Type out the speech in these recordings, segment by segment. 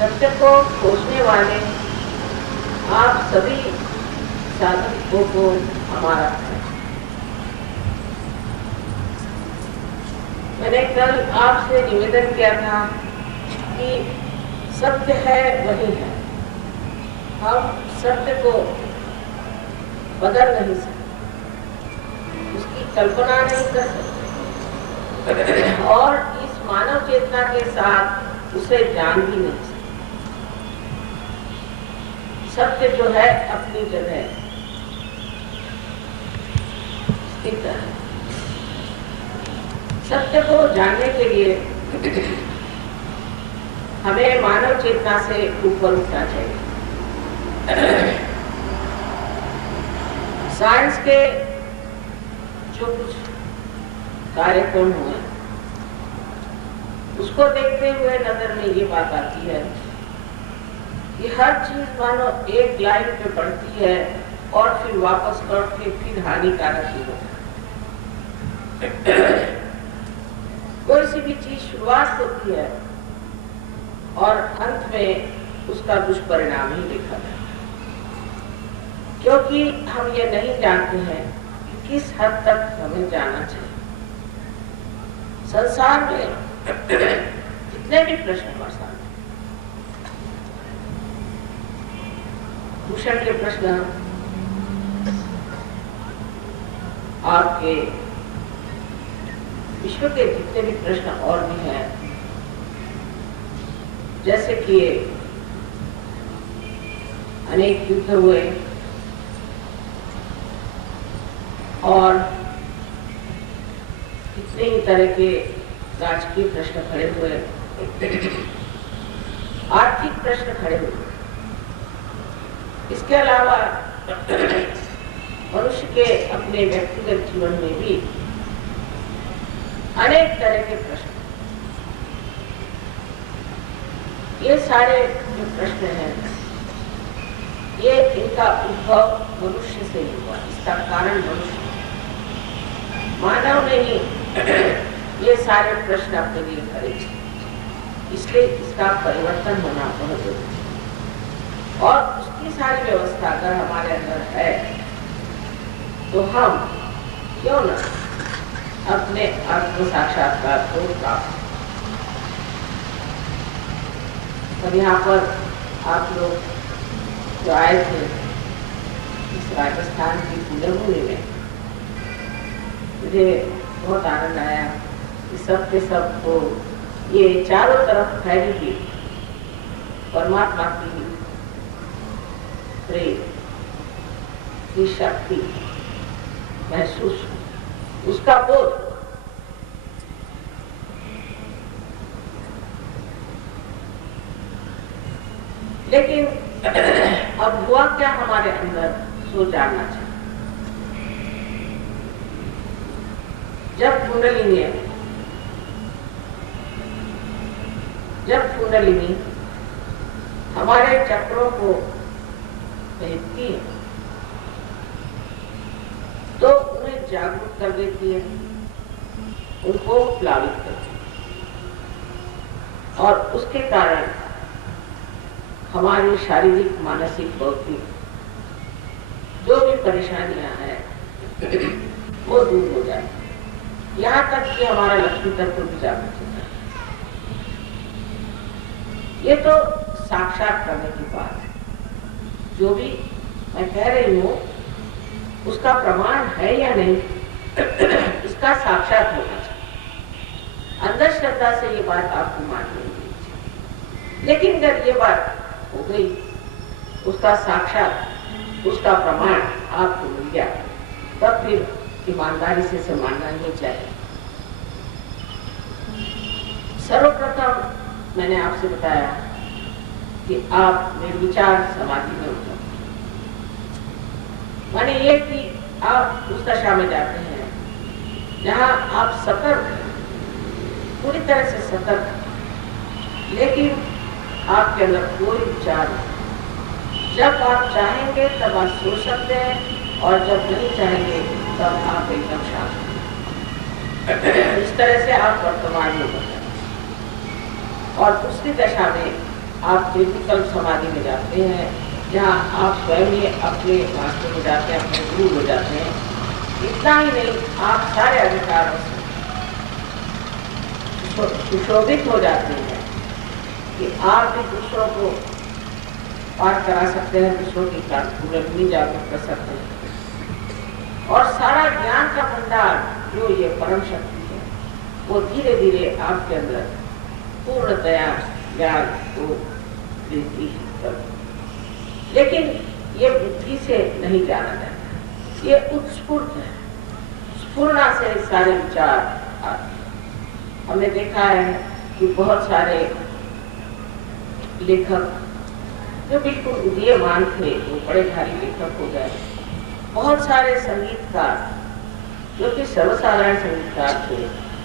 सत्य को खोजने वाले आप सभी साधकों को हमारा है। मैंने कल आपसे निवेदन किया था कि सत्य है वही है, हम सत्य को बदल नहीं सकते, उसकी कल्पना नहीं कर सकते और इस मानव चेतना के साथ उसे जान भी नहीं सकते। सत्य जो है अपनी जगह स्थित है। सत्य को जानने के लिए हमें मानव चेतना से ऊपर उठना चाहिए। साइंस के जो कुछ कार्यक्रम हुए उसको देखते हुए नजर में ये बात आती है कि हर चीज मानो एक लाइन पे बढ़ती है और फिर वापस लौट के फिर हानिकारक ही होता है। कोई सी भी चीज शुरुआत होती है और अंत में उसका दुष्परिणाम ही देखा जाता है, क्योंकि हम ये नहीं जानते हैं कि किस हद तक हमें जाना चाहिए। संसार में जितने भी प्रश्न बरसाते, भूषण के प्रश्न, आपके विश्व के जितने भी प्रश्न और भी हैं, जैसे कि अनेक युद्ध हुए और कितने ही तरह के राजकीय प्रश्न खड़े हुए, आर्थिक प्रश्न खड़े हुए। इसके अलावा मनुष्य के अपने व्यक्तिगत जीवन में भी अनेक तरह के प्रश्न। ये सारे जो प्रश्न हैं, ये इनका उद्भव मनुष्य से ही हुआ, इसका कारण मनुष्य, मानव ने ही ये सारे प्रश्न अपने लिए खड़े, इसलिए इसका परिवर्तन होना बहुत जरूरी है। और उसकी सारी व्यवस्था अगर हमारे अंदर है तो हम क्यों न अपने आत्म साक्षात्कार को प्राप्त। और यहाँ पर आप लोग जो आए थे इस राजस्थान की पुण्यभूमि में, मुझे बहुत आनंद आया कि सब के सब को ये चारों तरफ फैली हुई परमात्मा की प्रेम की शक्ति महसूस, उसका बोध। लेकिन अब हुआ क्या हमारे अंदर, सो जानना चाहिए। जब कुंडलिनी हमारे चक्रों को भेजती है तो उन्हें जागरूक कर देती है, उनको प्लावित करती है और उसके कारण हमारी शारीरिक, मानसिक, बौद्धिक जो भी परेशानियां हैं वो दूर हो जाए। यहाँ तक कि हमारा लक्ष्मी तत्व भी जागृत होता है। ये तो साक्षात करने की बात है। जो भी मैं कह रही हूँ उसका प्रमाण है या नहीं, इसका साक्षात होना चाहिए। अंधश्रद्धा से ये बात आपको मान लेनी, लेकिन अगर ये बात हो गई, उसका साक्षात, उसका प्रमाण आपको मिल गया, तब फिर ईमानदारी से मानना ही चाहिए। सर्वप्रथम मैंने आपसे बताया कि आप निर्विचार समाधि में उतर, माने ये कि आप उस दशा में जाते हैं जहां आप सतर्क, पूरी तरह से सतर्क, लेकिन आपके अंदर कोई विचार नहीं। जब आप चाहेंगे तब आप सोच सकते हैं और जब नहीं चाहेंगे तब आप एकदम शांत। इस तरह से आप वर्तमान में होते हैं। और दूसरी दशा में आप फिजिकल समाधि में जाते हैं, जहाँ आप स्वयं ही अपने मास्टर हो जाते हैं, अपने गुरु हो जाते हैं। इतना ही नहीं, आप सारे अधिकारों से सुशोभित हो जाते हैं कि आप भी दूसरों को पार करा सकते हैं, दूसरों की पूर्ण जागरूक कर सकते हैं। और सारा ज्ञान का भंडार जो ये परम शक्ति है, वो धीरे धीरे आपके अंदर पूर्णतया ज्ञान को देती है। लेकिन ये बुद्धि से नहीं जाना जाता, ये उत्स्फूर्त है, स्फूर्णा से सारे विचार आते हैं। हमने देखा है कि बहुत सारे लेखक जो बिल्कुल उदीयमान थे वो बड़े भारी लेखक हो गए। बहुत सारे संगीतकार जो कि सर्वसाधारण संगीतकार थे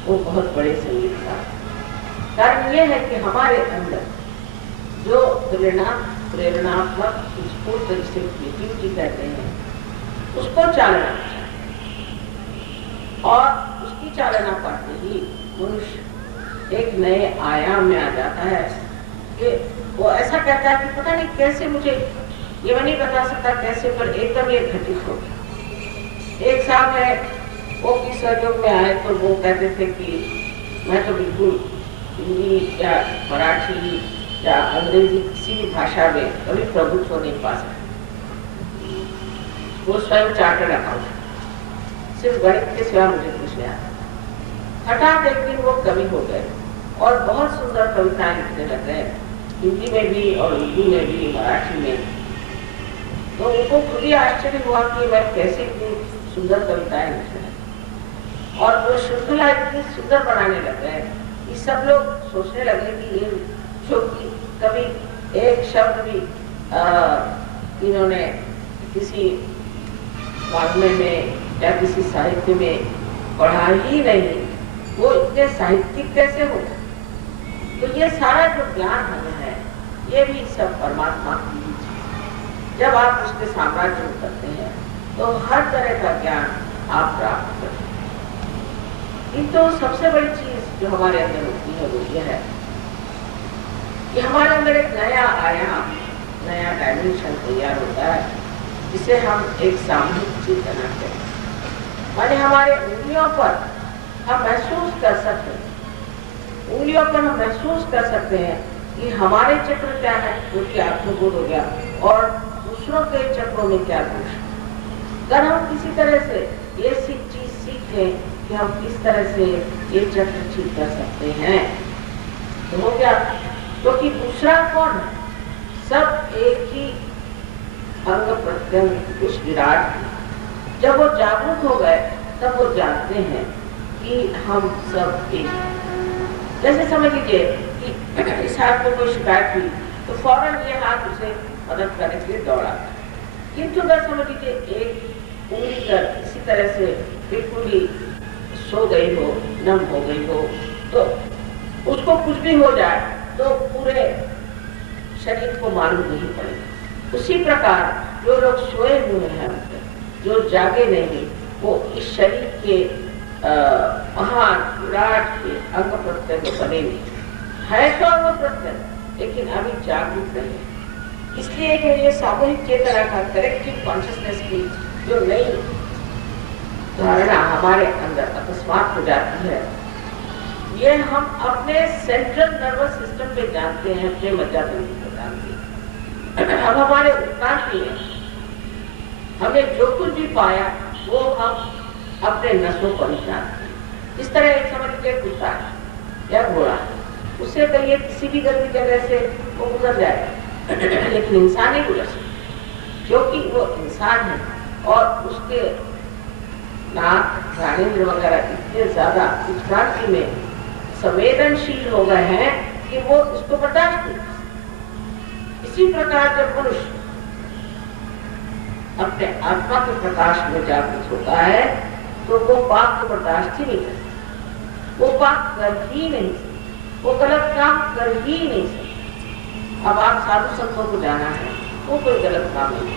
वो बहुत बड़े संगीतकार। कारण ये है कि हमारे अंदर जो प्रेरणात्मक स्फूर्त जिसे क्रिएटिविटी कहते हैं, उसको चालना चाहिए। और उसकी चालना पाते ही मनुष्य एक नए आयाम में आ जाता है कि वो ऐसा कहता है कि पता नहीं कैसे, मुझे ये मैं नहीं बता सकता कैसे, पर एकदम ये घटित हो गया। एक साहब है वो किस सहयोग में आए तो वो कहते थे कि मैं तो बिल्कुल हिंदी या मराठी या अंग्रेजी किसी भी भाषा में कभी प्रभुत्व नहीं पा सकते। वो स्वयं चार्टर्ड अकाउंटेंट, सिर्फ गणित के सिवा मुझे कुछ नहीं आता। हठात एक दिन वो कवि हो गए और बहुत सुंदर कविताएं लिखने लग गए, हिंदी में भी और उर्दू में भी, मराठी में। तो उनको खुद ही आश्चर्य हुआ कि मैं कैसे इतनी सुंदर कविताएं लिख रहे हैं। और वो श्रृंखला इतनी सुंदर बनाने लग गए कि सब लोग सोचने लगे कि ये जो कभी एक शब्द भी इन्होंने किसी वाग्मय में या किसी साहित्य में पढ़ा ही नहीं, वो इतने साहित्यिक कैसे हो। तो ये सारा जो ज्ञान हमें है, ये भी सब परमात्मा की चीज है। जब आप उसके साम्राज्य में करते हैं तो हर तरह का ज्ञान आप प्राप्त करते हैं। किंतु सबसे बड़ी चीज जो हमारे अंदर होती है वो ये है कि हमारे अंदर एक नया आयाम, नया डायमेंशन तैयार होता है, जिसे हम एक सामूहिक चेतना कहते हैं। माने हमारे उंगलियों पर हम महसूस कर सकते हैं, उंगलियों पर हम महसूस कर सकते हैं कि हमारे चक्र क्या है, वो क्या आत्मबोध हो गया, और दूसरों के चक्रों में क्या दोष है। अगर हम किसी तरह से ये चीज सीखें कि हम किस तरह से ये चक्र ठीक कर सकते हैं, तो वो क्या, क्योंकि दूसरा कौन है, सब एक ही अंग प्रत्यंग उस विराट। जब वो जागरूक हो गए तब वो जानते हैं कि हम सब एक हैं। जैसे समझ लीजिए कि इस हाथ में कोई शिकायत हुई तो फौरन ये हाथ उसे मदद करने के लिए दौड़ा, किंतु अगर समझ लीजिए एक उंगली कर इसी तरह से बिल्कुल ही सो गई हो, नम हो गई हो, तो उसको कुछ भी हो जाए तो पूरे शरीर को मालूम नहीं पड़ेगा। उसी प्रकार जो लोग सोए हुए हैं, जो जागे नहीं, वो इस शरीर के महान विराट के अंग प्रत्यंग बने नहीं है, तो अंग प्रत्यंग, लेकिन अभी जागरूक नहीं। इसलिए कि ये सामूहिक चेतना का, कलेक्टिव कॉन्शियसनेस की जो नई धारणा हमारे अंदर अकस्मात हो जाती है, ये हम अपने सेंट्रल नर्वस सिस्टम पे जानते हैं, अपने मज्जातंत्र पे जानते हैं। अब हमारे उत्काश में हमने जो कुछ भी पाया वो हम अपने नसों पर जानते हैं। इस तरह एक समझ लीजिए कुत्ता या घोड़ा, उससे कहिए किसी भी गंदी जगह से वो गुजर जाएगा, लेकिन इंसान नहीं गुजर सकता, क्योंकि वो इंसान है और उसके नाक, घ्राणेंद्र वगैरह इतने ज्यादा उत्क्रांति में संवेदनशील हो गए हैं कि वो इसको बर्दाश्त नहीं। इसी प्रकार जब मनुष्य अपने आत्मा के प्रकाश में जागृत होता है तो वो पाप को बर्दाश्त ही नहीं करता, वो पाप कर ही नहीं सकता, वो गलत काम कर ही नहीं सकता। अब आप साधु संतों को जाना है, वो कोई गलत काम नहीं,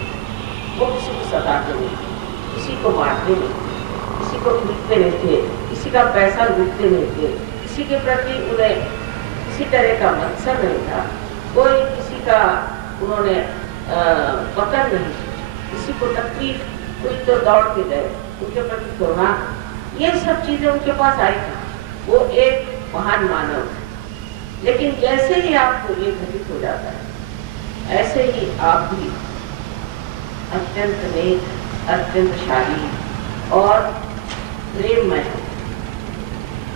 वो किसी को सताते नहीं, किसी को मारते नहीं, किसी को पीटते नहीं थे, किसी का पैसा लूटते नहीं थे, किसी के प्रति उन्हें किसी तरह का मत्सर नहीं था। कोई किसी का उन्होंने पकड़ नहीं, किसी को तकलीफ कोई तो दौड़ के गए, उनके प्रति करुणा, ये सब चीजें उनके पास आई थी। वो एक महान मानव है। लेकिन जैसे ही आपको ये घटित हो जाता है, ऐसे ही आप भी अत्यंत नेक, अत्यंत शाली और प्रेममय हो।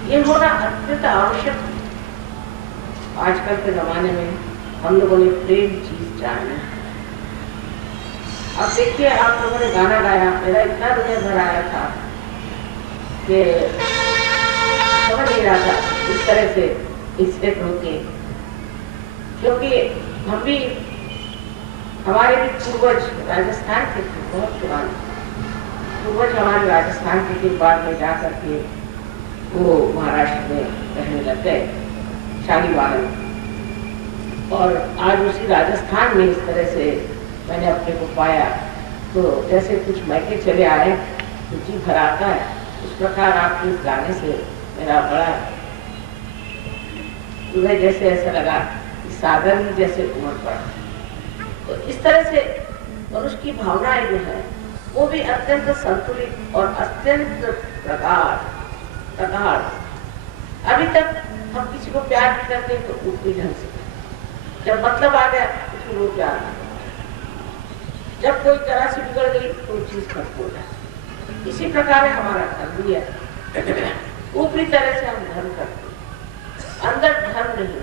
ये होना अत्यंत आवश्यक है। आजकल के जमाने में हम लोगों ने प्रेम चीज जाना है। अब देखिए, आप लोगों ने गाना गाया, मेरा इतना हृदय भर आया था कि समझ नहीं रहा था इस तरह से इससे रोके, क्योंकि हम भी, हमारे भी पूर्वज राजस्थान के थे, बहुत पुराने पूर्वज हमारे राजस्थान के बाद में जा करके वो महाराष्ट्र में रहने लग गए, शालीवाहन। और आज उसी राजस्थान में इस तरह से मैंने अपने को पाया, तो जैसे कुछ मैके चले आए तो जी भर आता है, उस प्रकार आपके इस गाने से मेरा बड़ा मुझे जैसे ऐसा लगा कि सागर ही जैसे उमड़ पड़ा। तो इस तरह से मनुष्य की भावनाएं जो है वो भी अत्यंत संतुलित और अत्यंत प्रगाढ़। अभी तक हम किसी को प्यार नहीं करते तो ऊपरी ढंग से, जब मतलब आ गया तो फिर वो प्यार नहीं, जब कोई तरह से बिगड़ गई तो चीज खत्म हो जाए। इसी प्रकार हमारा धर्म भी है। ऊपरी तरह से हम धर्म करते हैं, अंदर धर्म नहीं।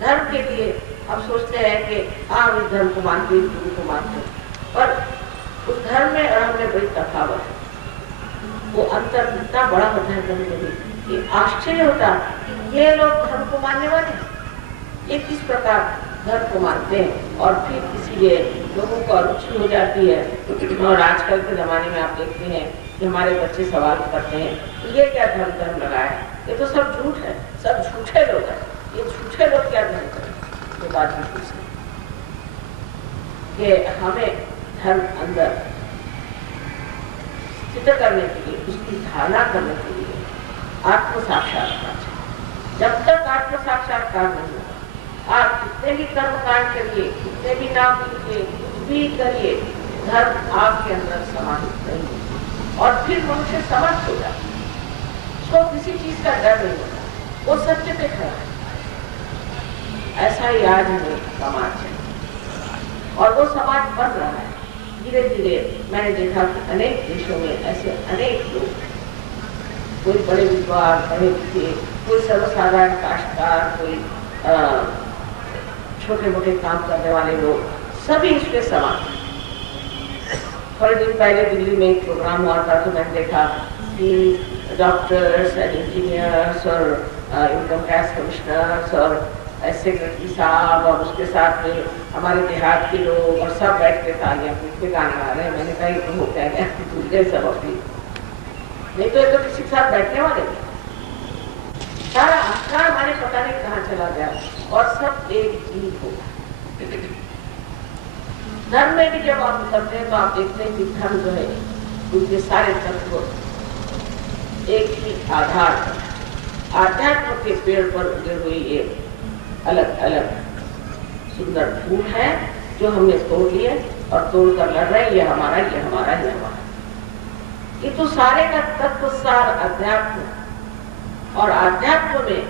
धर्म के लिए हम सोचते हैं कि हाँ, इस धर्म को मानते, इस गुरु को मानते, पर उस धर्म में और हमें बड़ी तफावत है। वो अंतर इतना बड़ा होता है कभी कभी कि आश्चर्य होता कि ये लोग धर्म को मानने वाले हैं, ये किस प्रकार धर्म को मानते हैं। और फिर इसीलिए लोगों को अरुचि हो जाती है। और आजकल के जमाने में आप देखते हैं कि हमारे बच्चे सवाल करते हैं कि ये क्या धर्म लगा है, ये तो सब झूठ है, सब झूठे लोग हैं, ये झूठे लोग क्या धर्म करें। तो बात भी पूछते कि हमें धर्म अंदर स्थित करने के लिए, उसकी धारणा करने के लिए आत्म साक्षात्कार चाहिए। जब तक आत्म साक्षात्कार नहीं होगा, आप कितने भी कर्म कांड करिए, कितने भी नाम लीजिए, कुछ भी करिए, धर्म आपके अंदर समाहित नहीं होगा। और फिर मनुष्य समर्थ हो जाता है, उसको किसी चीज का डर नहीं होता, वो सत्य पे खड़ा है। ऐसा ही आज हमें समाज है और वो समाज बन रहा है धीरे धीरे। मैंने देखा कि अनेक देशों में ऐसे अनेक लोग, कोई बड़े विद्वान, बड़े लिखे, कोई सर्वसाधारण काश्तकार, कोई छोटे मोटे काम करने वाले लोग, सभी इसके समान। थोड़े दिन पहले दिल्ली में एक प्रोग्राम हुआ था, तो मैंने देखा कि डॉक्टर्स एंड इंजीनियर्स और इनकम टैक्स कमिश्नर्स और सेक्रेटरी साहब और उसके साथ में हमारे देहात के लोग और सब बैठ के तालियां पीट के गाना गा रहे हैं। मैंने कहा ये तो होता है, भूल गए सब अपनी, नहीं तो ये तो किसी के साथ बैठने वाले नहीं। सारा अहंकार हमारे पता नहीं कहाँ चला गया और सब एक जीव होगा। धर्म में भी जब आप करते हैं तो आप देखते हैं कि धर्म जो है उनके सारे तत्व एक ही आधार पर, आध्यात्म के पेड़ पर उगे हुए ये अलग अलग सुंदर फूल है जो हमने तोड़ लिए और तोड़ कर लड़ रहे हैं, ये हमारा, ये हमारा, ये हमारा। ये तो सारे का तत्व सार अध्यात्म। और अध्यात्म में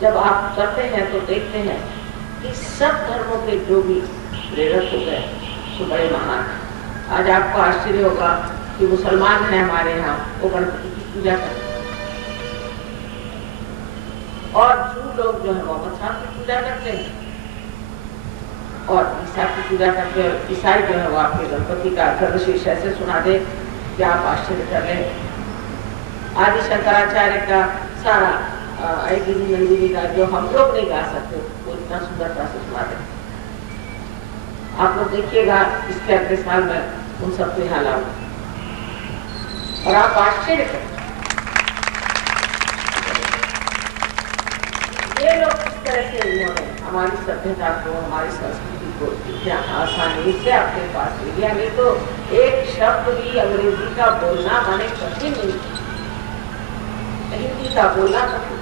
जब आप करते हैं तो देखते हैं कि सब धर्मों के जो भी प्रेरक हो गए तो बड़े महान हैं। आज आपको आश्चर्य होगा कि मुसलमान हैं हमारे यहाँ, वो गणपति की पूजा करते हैं, और जू लोग जो है मोहम्मद साहब की पूजा करते हैं, और ईसा की पूजा करते हैं। ईसाई जो है वो आपके गणपति का अथर्वशीर्ष ऐसे सुना दे कि आप आश्चर्य कर लें। आदि शंकराचार्य का सारा ऐगिरी नंदिनी का जो हम लोग नहीं गा सकते, वो इतना सुंदरता से सुना दे। आप लोग देखिएगा इसके अगले साल में उन सबको यहाँ लाऊंगा और आप आश्चर्य करें ये लोग किस तरह से उन्होंने हमारी सभ्यता को, हमारी संस्कृति को इतना आसानी से अपने पास ले लिया। नहीं तो एक शब्द भी अंग्रेजी का बोलना माने कठिन नहीं, हिंदी का बोलना कठिन,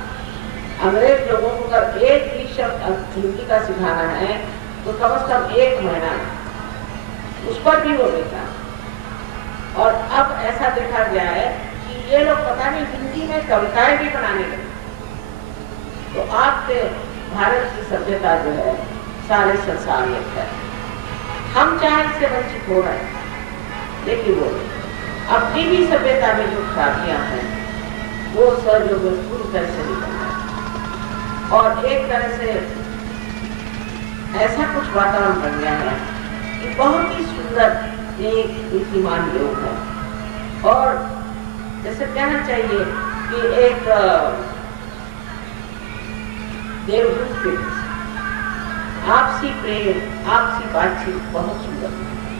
अंग्रेज लोगों को अगर एक भी शब्द हिंदी का सिखाना है तो कम से कम 1 महीना, उस पर भी वो देखा। और अब ऐसा देखा गया है कि ये लोग पता नहीं हिंदी में कविताएं भी बनाने लगे। तो आपके भारत की सभ्यता जो है सारे संसार में है। हम चाहे इससे वंचित हो रहे हैं, लेकिन वो अपनी भी सभ्यता में जो खराबियां हैं वो सब जो पूरी तरह से निकल गए और एक तरह से ऐसा कुछ वातावरण बन गया है कि बहुत ही सुंदर एक नीतिमान लोग हैं। और जैसे कहना चाहिए कि एक देवदूत के आपसी प्रेम, आपसी बातचीत बहुत सुंदर है।